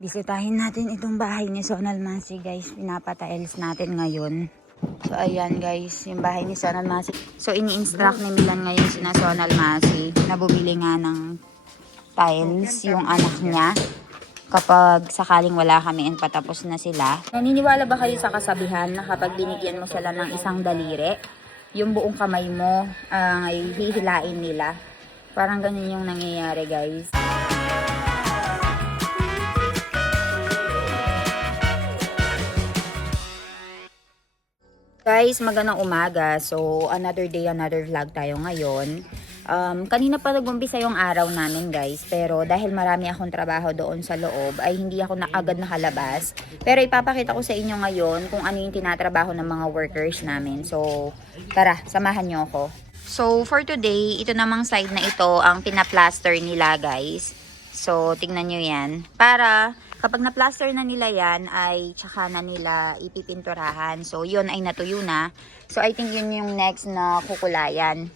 Bisitahin natin itong bahay ni Sonal Masi, guys. Pinapatiles natin ngayon. So, ayan guys, yung bahay ni Sonal Masi. So, ini-instruct ni Milan ngayon si Sonal Masi na bumili nga ng tiles yung anak niya. Kapag sakaling wala kami and patapos na sila. Naniniwala ba kayo sa kasabihan na kapag binigyan mo sila ng isang daliri, yung buong kamay mo ay hihilain nila? Parang ganun yung nangyayari, guys. Guys, magandang umaga. So, another day, another vlog tayo ngayon. Kanina pa nag-umpisa yung araw namin, guys. Pero dahil marami akong trabaho doon sa loob, ay hindi ako agad nakalabas. Pero ipapakita ko sa inyo ngayon kung ano yung tinatrabaho ng mga workers namin. So, tara, samahan nyo ako. So, for today, ito namang side na ito ang pinaplaster nila, guys. So, tingnan nyo yan. Para kapag na-plaster na nila yan, ay tsaka na nila ipipinturahan. So, yun ay natuyo na. So, I think yun yung next na kukulayan.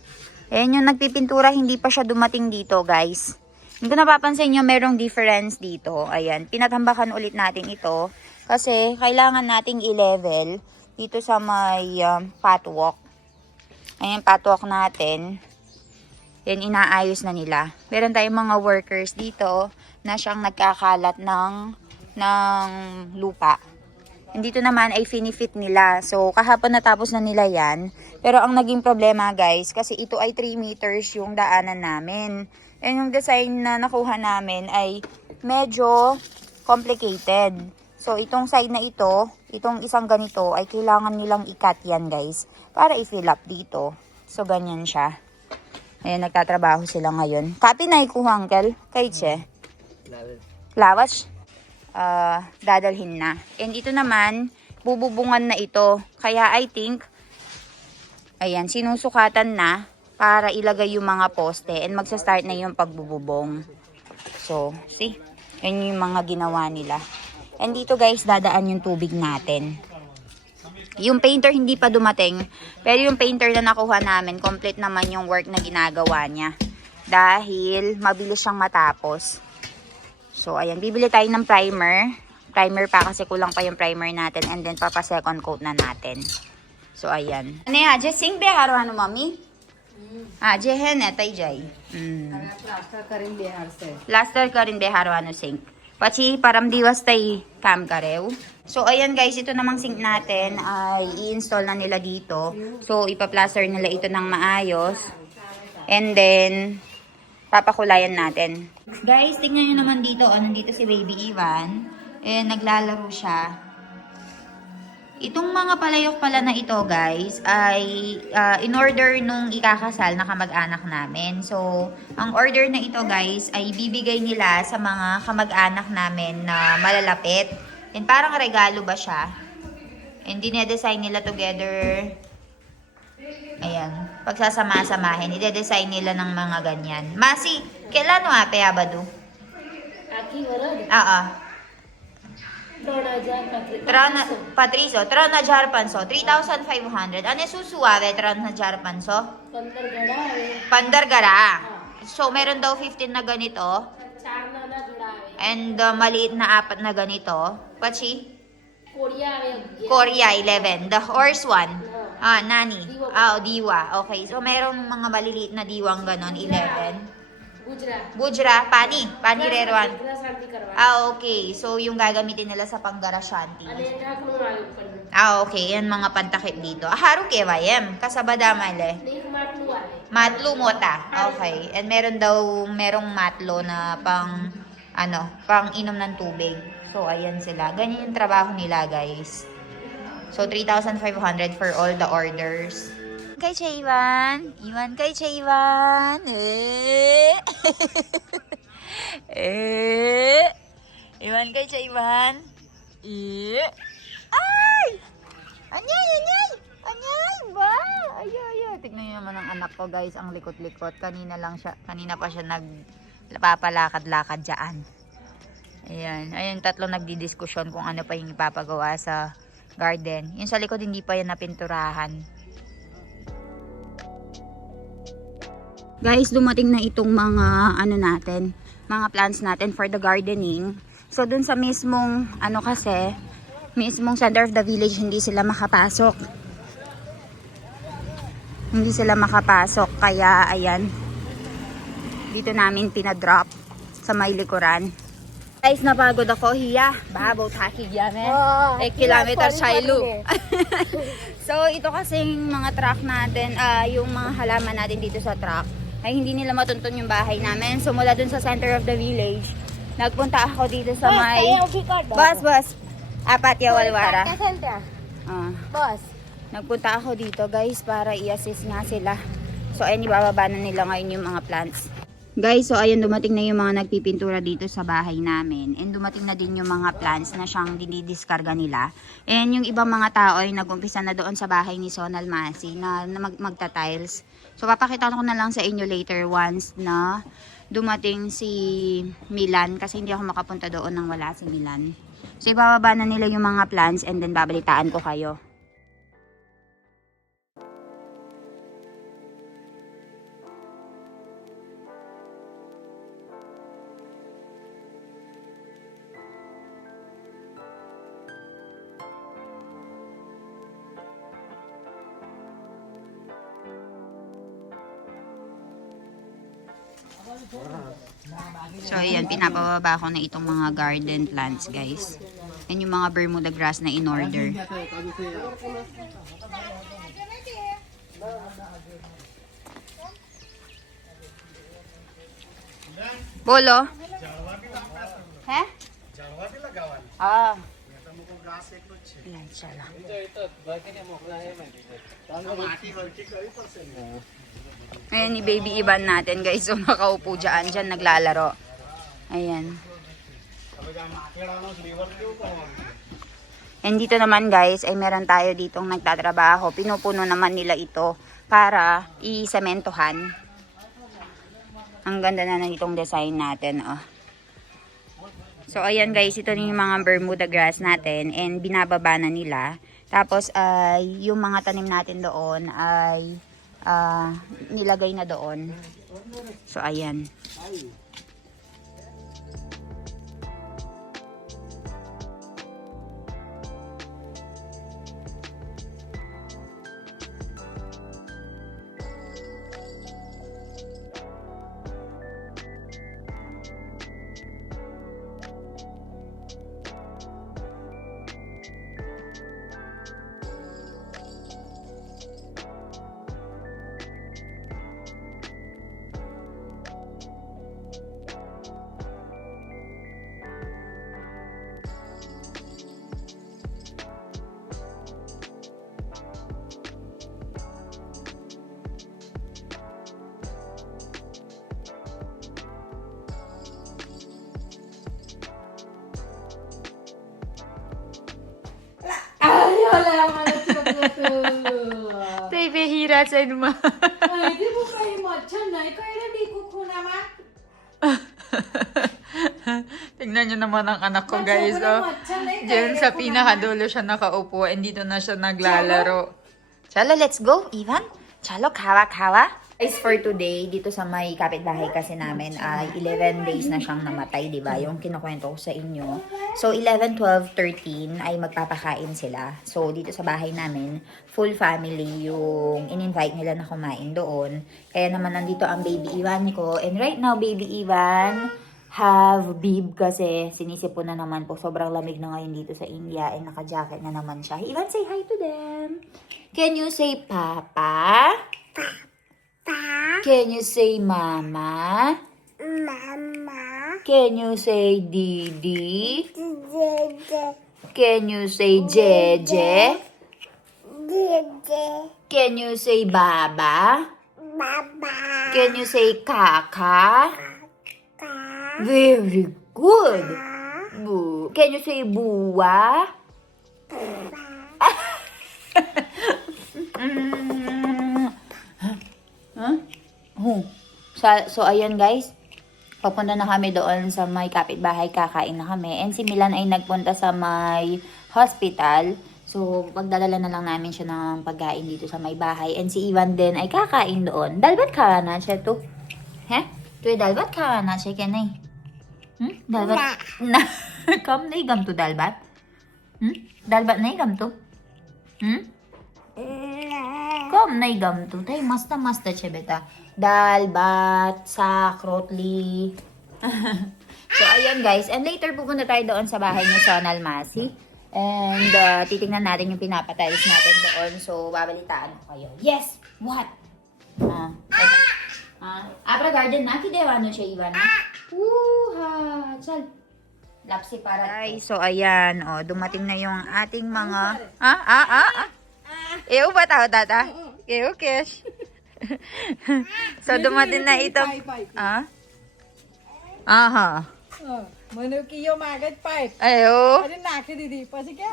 Ayan yung nagpipintura, hindi pa siya dumating dito, guys. Hindi ko napapansin nyo, merong difference dito. Ayan, pinatambakan ulit natin ito. Kasi, kailangan nating i-level dito sa may pathwalk. Ayan, pathwalk natin. Yan, inaayos na nila. Meron tayong mga workers dito na siyang nagkakalat ng lupa. And dito naman ay finifit nila. So, kahapon natapos na nila yan. Pero ang naging problema, guys, kasi ito ay 3 meters yung daanan namin. And yung design na nakuha namin ay medyo complicated. So, itong side na ito, itong isang ganito, ay kailangan nilang i-cut yan, guys, para i-fill up dito. So, ganyan siya. Ayan, nagtatrabaho sila ngayon. Kapi na ikuha, uncle. Kay Che. Lawas. Dadalhin na. And ito naman, bububungan na ito. Kaya I think, ayan, sinusukatan na para ilagay yung mga poste and magsa-start na yung pagbububong. So, see? Yan yung mga ginawa nila. And dito, guys, dadaan yung tubig natin. Yung painter hindi pa dumating, pero yung painter na nakuha namin, complete naman yung work na ginagawa niya. Dahil mabilis siyang matapos. So, ayan, bibili tayo ng primer. Primer pa kasi kulang pa yung primer natin. And then, papa-second coat na natin. So, ayan. Ano yan? Aje, sing beharo ano, mami? Aje, hen, etay, jay. Plaster ka rin beharo ano, sink. Pachi, param diwas tay kam karew. So, ayan guys, ito namang sink natin ay i-install na nila dito. So, ipa-plaster nila ito ng maayos. And then, papakulayan natin. Guys, tingnan nyo naman dito. Nandito si Baby Ivan. Naglalaro siya. Itong mga palayok pala na ito, guys, ay in order nung ikakasal na kamag-anak namin. So, ang order na ito, guys, ay bibigay nila sa mga kamag-anak namin na malalapit. And parang regalo ba siya? And dinedesign nila together. Ayan. Pagsasama-samahin. Ide-design nila ng mga ganyan. Masi, kailan mo ape abado? Aki warad? Oo. 3,500. Patricio, 3,500. 3,500. Ano susuwawe, 3,500? Pandar gada hai. Pandargara. So, meron daw 15 na ganito. 4 na gada hai. And maliit na 4 na ganito. Pachi? Korea hai. Korea, 11. The horse one. Nani. Diwa. Okay. So, merong mga maliliit na diwang ganon, 11. Bujra. Pani reruan. Shanti karwa. Okay. So, yung gagamitin nila sa panggara shanti. Alena kung ayo pan. Okay. Yan mga pantakip dito. Haru kewayem. Kasabada male. Nek matlu hai. Matlo mota. Okay. And merong matlo na pang inom ng tubig. So, ayan sila. Ganyan yung trabaho nila, guys. So, 3,500 for all the orders. Kay Chayvan. Iwan kay Chayvan. Iwan kay Chayvan. Ay! Anyay ba? Ay. Tignan nyo naman ang anak ko, guys. Ang likot-likot. Kanina pa siya nagpapalakad-lakad dyan. Ayun, tatlo nagdidiskusyon kung ano pa yung ipapagawa sa garden. Yung sa likod, hindi pa yan napinturahan. Guys, dumating na itong mga mga plants natin for the gardening. So, dun sa mismong, mismong center of the village, hindi sila makapasok. Hindi sila makapasok, kaya, ayan, dito namin pinadrop sa may likuran. Guys, napagod ako, hiya. Babaw, taki yamen. 1 kilometer chaylu. So, ito kasing mga truck natin, yung mga halaman natin dito sa truck, ay hindi nila matuntun yung bahay namin. So, mula dun sa center of the village, nagpunta ako dito sa may... Bus. Apat ya walwara. Boss. Nagpunta ako dito, guys, para i-assist nga sila. So, ayun, ibababa na nila ngayon yung mga plants. Guys, so ayun, dumating na yung mga nagpipintura dito sa bahay namin. And dumating na din yung mga plants na siyang dinidiskarga nila. And yung ibang mga tao ay nag-umpisa na doon sa bahay ni Sonal Masi na magta-tiles. So papakita ko na lang sa inyo later once na dumating si Milan. Kasi hindi ako makapunta doon nang wala si Milan. So ibababa na nila yung mga plants and then babalitaan ko kayo. So, ayan, pinapababa ko na itong mga garden plants, guys. Yan yung mga Bermuda grass na in-order. Bolo? He? Ah. Yan, chala. Ayan ni Baby Ivan natin, guys. So, nakaupo dyan. Dyan naglalaro. Ayan. And dito naman, guys, ay meron tayo ditong nagtatrabaho. Pinupuno naman nila ito para i-sementohan. Ang ganda na nitong design natin, oh. So, ayan, guys. Ito yung mga Bermuda grass natin. And binababa na nila. Tapos, yung mga tanim natin doon ay nilagay na doon. So, ayan. Tay behira sa inuma. Hindi mo kayo matchan na. Kaya na di ko kunama. Tingnan nyo naman ang anak ko, guys. Oh. Diyan sa pinakadulo siya nakaupo and dito na siya naglalaro. Chalo, let's go, Ivan. Chalo, kawa. Guys, for today, dito sa may kapitbahay kasi namin, ay 11 days na siyang namatay, di ba? Yung kinukwento ko sa inyo. So, 11, 12, 13 ay magpapakain sila. So, dito sa bahay namin, full family yung in-invite nila na kumain doon. Kaya naman nandito ang baby Ivan ko. And right now, baby Ivan have bib kasi sinisipon na naman po. Sobrang lamig na ngayon dito sa India and naka-jacket na naman siya. Ivan, say hi to them. Can you say Papa? Can you say Mama? Mama. Can you say Didi? Dede. Can you say Jeje? Dede. Can you say Baba? Baba. Can you say Kaka? Ka. Very good. Can you say Buwa? Huh? Oh. So, ayan, guys. Papunta na kami doon sa may kapitbahay, kakain na kami. And si Milan ay nagpunta sa may hospital. So, pagdadala na lang namin siya ng pagkain dito sa may bahay. And si Ivan din ay kakain doon. Dalbat ka na siya to. He? Tuwi dalbat ka na siya kanay. Dalbat na. Kam na igam to dalbat? Dalbat na igam to? Kam na igam to? Tay, masta chebeta. Dalbat, sak, rotli. So, ayan guys. And later, pupunta tayo doon sa bahay ni Sonal Masi. And titingnan natin yung pinapatiles natin doon. So, babalitaan ko kayo. Yes! What? Abra garden na, kidewa no siya, Ivan. Wuha! Sal. Lapsi para. Ay, so ayan, dumating na yung ating mga... Ew, ba tao, tata? Ew, Kesh. So, dumating na itong... Aha. Manu kiyo magad pipe. Ayo. Pwede nakti didi. Pasi ka?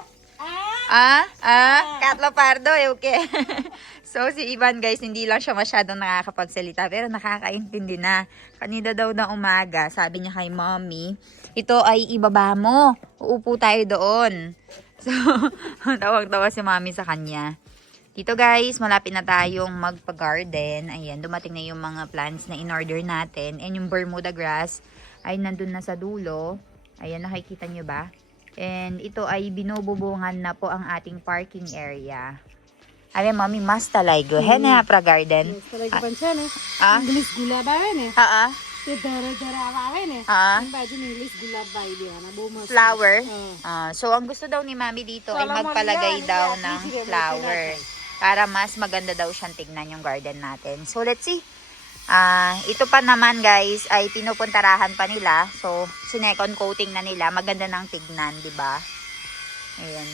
Katlo Pardo, okay. So, si Ivan, guys, hindi lang siya masyadong nakakapagsalita, pero nakakaintindi na. Kanina daw na umaga, sabi niya kay mommy, ito ay ibaba mo. Uupo tayo doon. So, tawag-tawa si mommy sa kanya. Dito, guys, malapit na tayong magpa-garden. Ayan, dumating na yung mga plants na in-order natin. And yung Bermuda grass ay nandun na sa dulo. Ayan, nakikita nyo ba? And ito ay binububungan na po ang ating parking area. Alam, mami, mas talaygo. Hena, pra garden. Yes, talaga pa siya, ne? Ah? English gulab ba, ne? Te dara-dara ba, ne? Ang bago ng English gulab ba, hindi na bumas. Flower. So, ang gusto daw ni mami dito ay magpalagay daw ng flower. Para mas maganda daw siyang tignan yung garden natin. So, let's see. Ito pa naman guys ay pinupuntarahan pa nila. So, sinecond coating na nila. Maganda ng tignan, di ba? Ayan.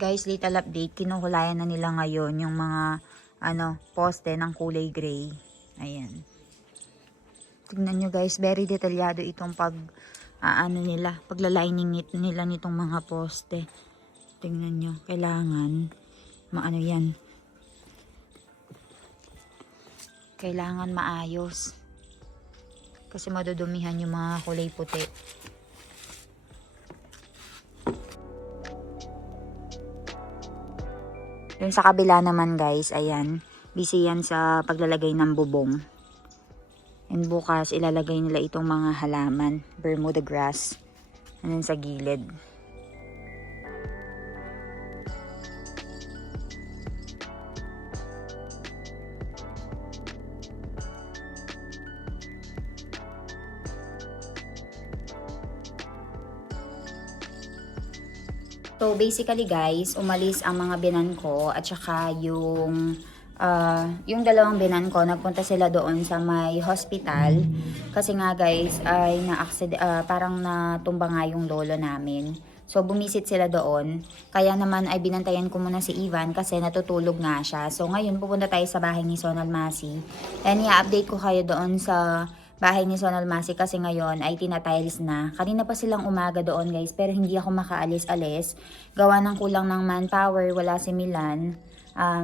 Guys, little update, kinuhulayan na nila ngayon yung mga poste ng kulay gray. Ayan. Tingnan nyo guys, very detalyado itong paglalining nila nitong mga poste. Tingnan nyo, kailangan yan. Kailangan maayos. Kasi madudumihan yung mga kulay puti. Yung sa kabila naman guys, ayan, busy yan sa paglalagay ng bubong. And bukas, ilalagay nila itong mga halaman, Bermuda grass, and sa gilid. So, basically guys, umalis ang mga binan ko at saka yung dalawang binan ko, nagpunta sila doon sa may hospital. Kasi nga guys, ay parang natumba nga yung lolo namin. So, bumisit sila doon. Kaya naman ay binantayan ko muna si Ivan kasi natutulog nga siya. So, ngayon pupunta tayo sa bahay ni Sonal Masi. And i-update ko kayo doon sa bahay ni Sonal Masi kasi ngayon ay tinatiles na. Kanina pa silang umaga doon guys, pero hindi ako makaalis-alis. Gawa ng kulang ng manpower, wala si Milan.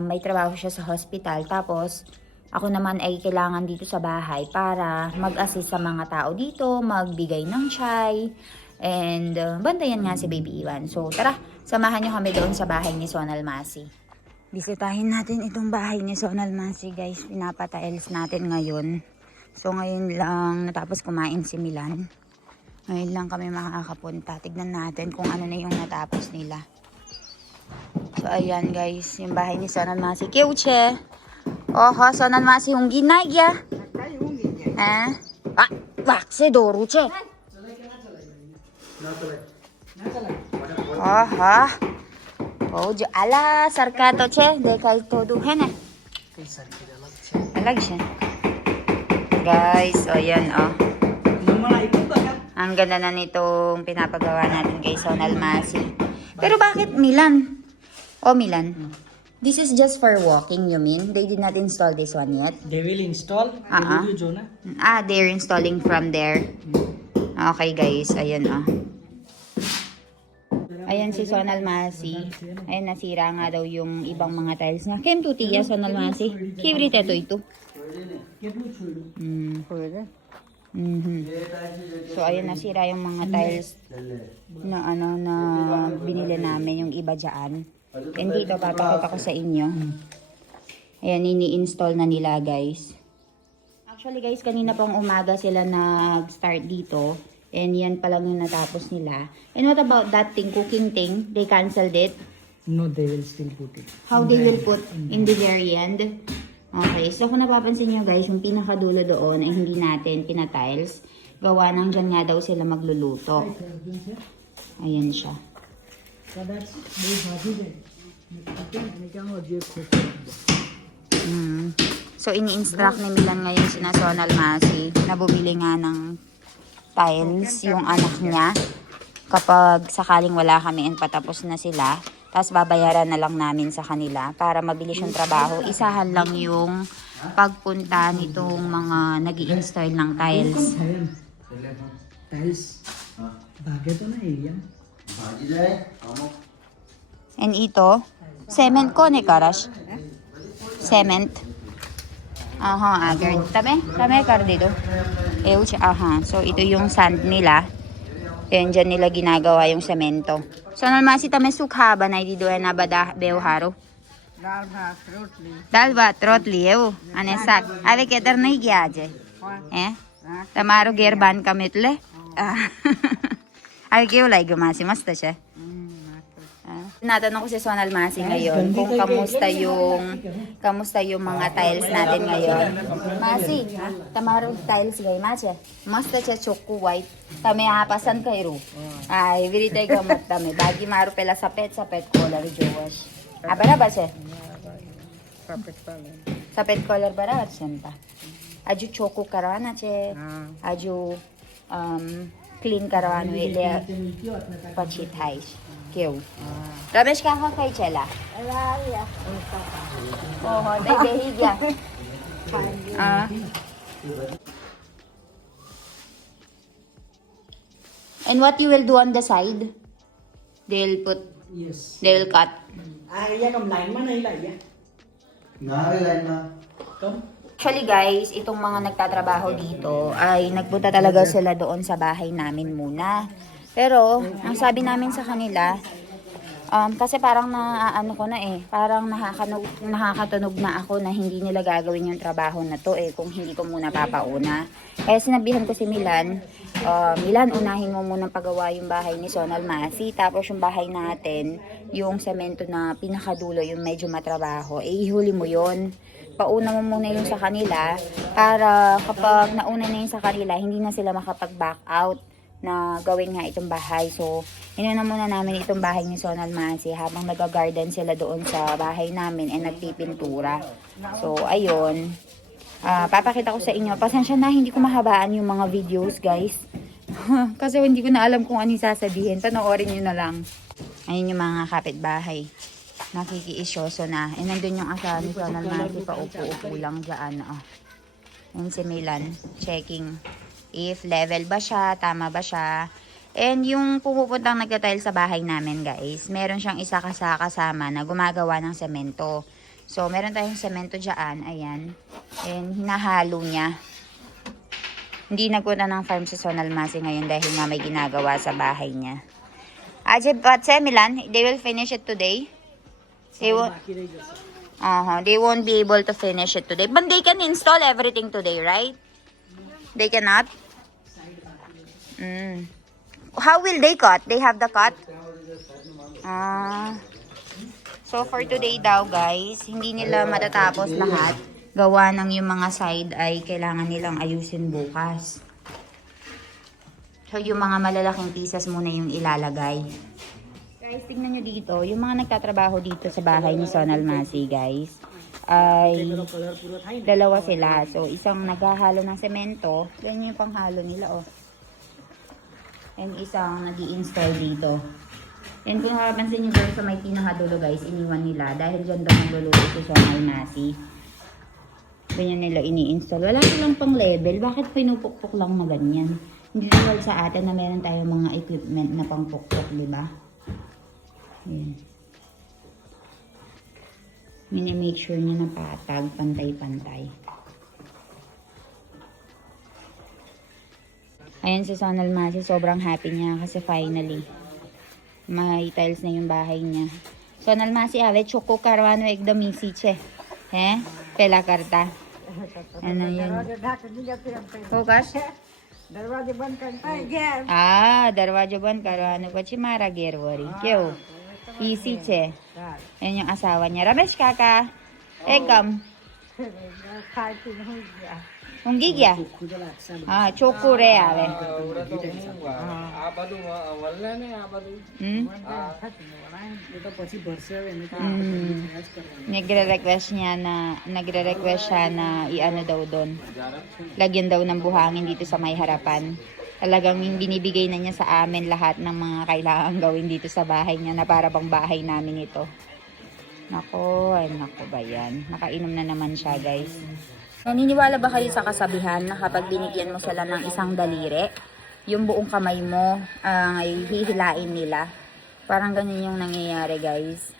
May trabaho siya sa hospital. Tapos, ako naman ay kailangan dito sa bahay para mag-assist sa mga tao dito, magbigay ng chai, and bantayan nga si Baby Iwan. So, tara, samahan nyo kami doon sa bahay ni Sonal Masi. Bisitahin natin itong bahay ni Sonal Masi guys. Pinapatiles natin ngayon. So, ngayon lang natapos kumain si Milan. Ngayon lang kami makakapunta. Tignan natin kung ano na yung natapos nila. So, ayan guys. Yung bahay ni Sonal Masi. Kiuche! Oho, Sonal Masi yung ginagya. Wakse doruche. Oho. Oh, ala, sarkato che. Dekay todo. Hene. Alag siya. Guys, o yan o. Ang ganda na nitong pinapagawa natin kay Sonal Masi. Pero bakit Milan? Milan. This is just for walking, you mean? They did not install this one yet? They will install. They're installing from there. Okay guys, ayan o. Ayan si Sonal Masi. Ayan, nasira nga daw yung ibang mga tiles niya. Kem tutiya, Sonal Masi. Kibrit ito. So, ayan, nasira yung mga tiles na na binili namin, yung iba dyan. And dito, papakita ko sa inyo. Ayan, ini-install na nila, guys. Actually, guys, kanina pang umaga sila nag-start dito. And yan pa lang yung natapos nila. And what about that thing, cooking thing? They canceled it? No, they will still put it. How they will put in the very end? Okay, so kung napapansin nyo guys, yung pinakadulo doon ay hindi natin pinatiles. Gawa nang dyan nga daw sila magluluto. Ayan siya. So that's very happy. So ini-instruct ni Milan ngayon si Sonal Masi na bumili nga ng tiles yung anak niya. Kapag sakaling wala kami and patapos na sila, tapos babayaran na lang namin sa kanila para mabilis yung trabaho. Isahan lang yung pagpunta nitong mga nag-i-install ng tiles. Tiles. Bagay to na yan. And ito, cement ko ni Karash. Cement. Aha, agad. Tame kar dito. Aha. So ito yung sand nila. Yan dyan nila ginagawa yung semento. So nalmasi tame sukha ba na dito na bada bewharo. दाल भात रोटली એવું અને શાક આવે કેતર નહીં ગયા આજે હે તમારું ઘેર બાંધકામ એટલે આવે કેવું લાગ્યું માસી મસ્ત છે. Natanong ko si Sonal Masi ngayon kung kamusta yung mga tiles natin ngayon. Masi, tamaro tiles gay mache. Mast છે ચોખ્ખું white. તમે આ પસંદ કર્યું. આ એવી રીતે ગમત તમે. બાકી મારું પેલા સફેદ કલર જોવો છે. આ બરાબર છે? સફેદ કલર બરાબર છે ને? હજુ ચોખ્ખું કરવાના છે. હજુ ક્લીન કરવાનું એટલે પછી થાય છે. કેવું રમેશ કાકા કઈ છેલા ઓહો બે બેહી ગયા and what you will do on the side they will put Yes. they will cut Iya kam line man nahi lai ya. Come. actually guys itong mga nagtatrabaho dito ay nagpunta talaga sila doon sa bahay namin muna. Pero, ang sabi namin sa kanila, kasi parang parang nakakatunog na ako na hindi nila gagawin yung trabaho na to kung hindi ko muna papauna. Kaya sinabihan ko si Milan, Milan, unahin mo muna pagawa yung bahay ni Sonal Masi, tapos yung bahay natin, yung semento na pinakadulo, yung medyo matrabaho, ihuli mo yon. Pauna mo muna yung sa kanila, para kapag nauna na yung sa kanila, hindi na sila makapag-back out na gawin nga itong bahay. So, inuna muna namin itong bahay ni Sonal Masi habang nag-garden sila doon sa bahay namin and nagpipintura. So, ayun. Papakita ko sa inyo. Pasensya na, hindi ko mahabaan yung mga videos, guys. Kasi hindi ko na alam kung ano yung sasabihin. Panoorin nyo na lang. Ayun yung mga kapitbahay. Nakikiisyoso na. And nandun yung asawa ni Sonal Masi paupo-upo lang dyan. Ayun si Milan. Checking if level ba siya, tama ba siya. And yung pumupuntang nagtatail sa bahay namin guys, meron siyang isa kasama na gumagawa ng semento. So, meron tayong semento dyan, ayan. And hinahalo niya. Hindi nagpunta ng farm si Sonal Masi ngayon dahil nga may ginagawa sa bahay niya. But Milan, they will finish it today. They won't be able to finish it today. But they can install everything today, right? They cannot? How will they cut? They have the cut? So for today daw guys, hindi nila matatapos lahat. Gawa ng yung mga side ay kailangan nilang ayusin bukas. So yung mga malalaking pieces muna yung ilalagay. Guys, tingnan nyo dito. Yung mga nagtatrabaho dito sa bahay ni Sonal Masi guys, ay dalawa sila. So, isang naghahalo ng semento. Ganyan yung panghalo nila, And isang nag-i-install dito. And kung nakapansin nyo doon sa may pinakadulo, guys, iniwan nila. Dahil dyan daw nagluluto si Sonal Masi. Ganyan nila ini-install. Wala silang pang level. Bakit pinupukpok lang na ganyan? Hindi naman sa atin na meron tayong mga equipment na pang pukpok, di ba? Ayan. Mini-make sure niya na patag, pantay-pantay. Ayan si Sonal Masi, sobrang happy niya kasi finally may tiles na yung bahay niya. Sonal Masi, ave choco karwano ekdam isiche. He? Pela karta. Ano yun? Focus? दरवाजे बंद करते Darwaja ban karwano pa chimara gerwari. Kyo? Isiche. Yan yung asawa niya. Ramesh kaka. Ekam. Unggigya. Chokure ave. तो પછી ભરસે આવે ને Nagre-request siya na iano daw doon. Lagyan daw ng buhangin dito sa may harapan. Talagang binibigay na niya sa amin lahat ng mga kailangan gawin dito sa bahay niya na para bang bahay namin ito. Nako ba yan? Nakainom na naman siya, guys. Naniniwala ba kayo sa kasabihan na kapag binigyan mo sila ng isang daliri, yung buong kamay mo ay hihilain nila? Parang ganyan yung nangyayari, guys.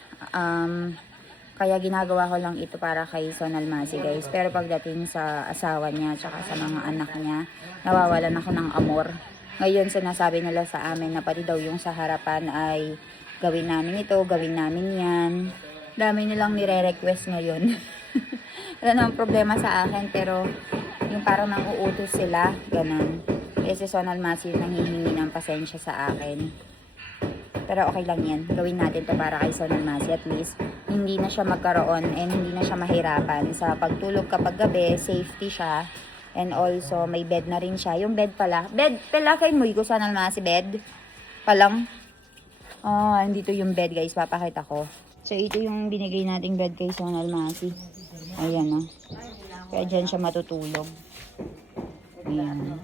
Kaya ginagawa ko lang ito para kay Sonal Masi, guys. Pero pagdating sa asawa niya tsaka sa mga anak niya, nawawalan ako ng amor. Ngayon, sinasabi nila sa amin na pati daw yung sa harapan ay gawin namin ito, gawin namin yan. Dami nilang nire-request ngayon. Wala namang problema sa akin, pero yung parang nang-uutos sila, ganun. Kasi Sonal Masi nanghihingi ng pasensya sa akin. Pero okay lang yan. Gawin natin to para kay Sonal Masi. At least, hindi na siya magkaroon and hindi na siya mahirapan. Sa pagtulog kapag gabi, safety siya. And also, may bed na rin siya. Yung bed pala. Bed, pala kay Muy ko Sonal Masi bed. Palang. Dito yung bed, guys. Papakita ko. So, ito yung binigay nating bed kay Sonal Masi. Ayan, Kaya dyan siya matutulog. Ayan.